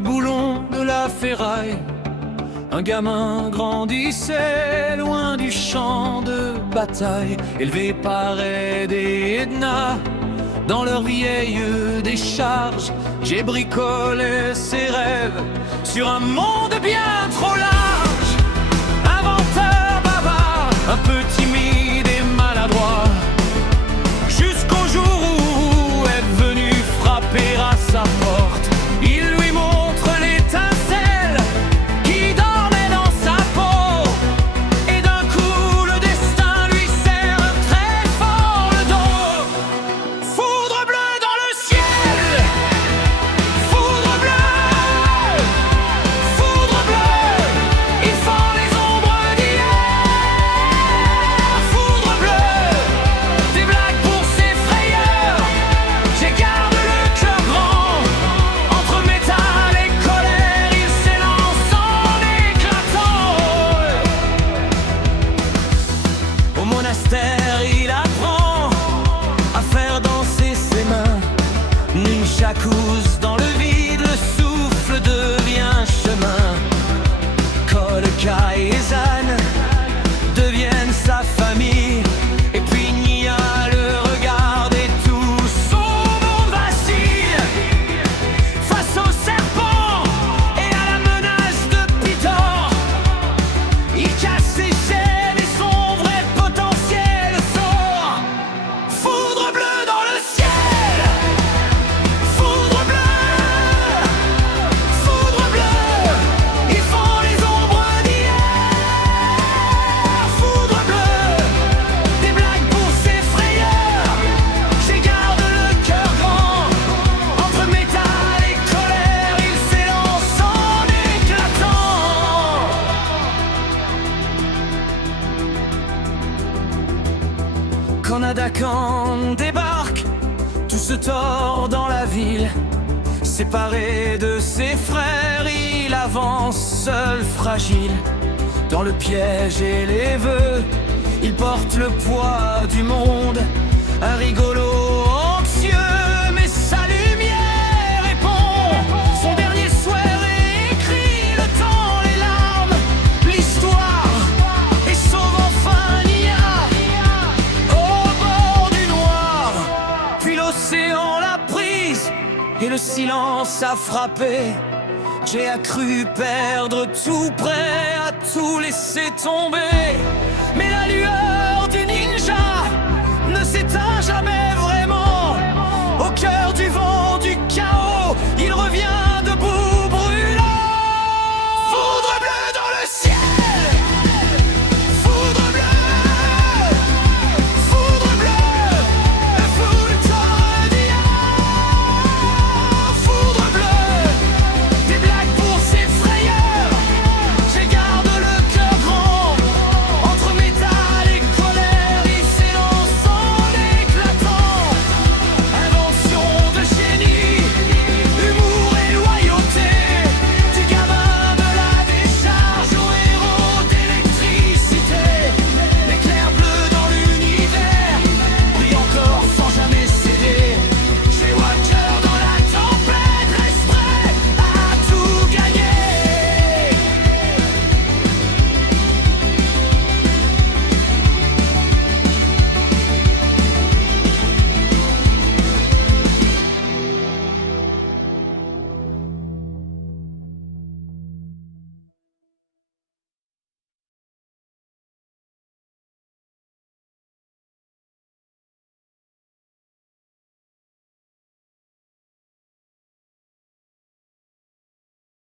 les boulons de la ferraille. Un gamin grandissait loin du champ de bataille, élevé par Ed et Edna. Dans leur vieille décharge, j'ai bricolé ses rêves sur un monde bien trop large. Inventeur bavard, un peu timide et maladroit, jusqu'au jour où est venu frapper à sa porte. Il lui montre l'étincelle qui dormait dans sa peau, et d'un coup le destin lui serre très fort le dos. Foudre bleue dans le ciel, foudre bleue, il fend les ombres d'hier. Foudre bleue, des blagues pour ses frayeurs, j'ai garde le cœur grand. Entre métal et colère, il s'élance en éclatant. Au monastère, il apprend à faire danser ses mains. Nunchakus dans le vide, le souffle devient chemin. Kolka et Zan deviennent sa famille. Et puis Nia le regarde et tout son monde vacille. Face au serpent et à la menace de Pitor, il casse ses chaînes et son vrai potentiel sort. Foudre bleue dans le ciel, foudre bleue, il fend les ombres d'hier. Foudre bleue, des blagues pour ses frayeurs, j'ai garde le cœur grand. Entre métal et colère, il s'élance en éclatant. Quand Nadakan débarque, tout se tord dans la ville. Séparé de ses frères, il avance seul, fragile. Dans le piège et les vœux, il porte le poids du monde. Un rigolo anxieux, mais sa lumière répond. Son dernier souhait réécrit le temps, les larmes, l'histoire, et sauve enfin Nia au bord du noir. Puis l'océan l'a prise et le silence a frappé. J'ai accru perdre tout, prêt à tout laisser tomber. Mais la lumière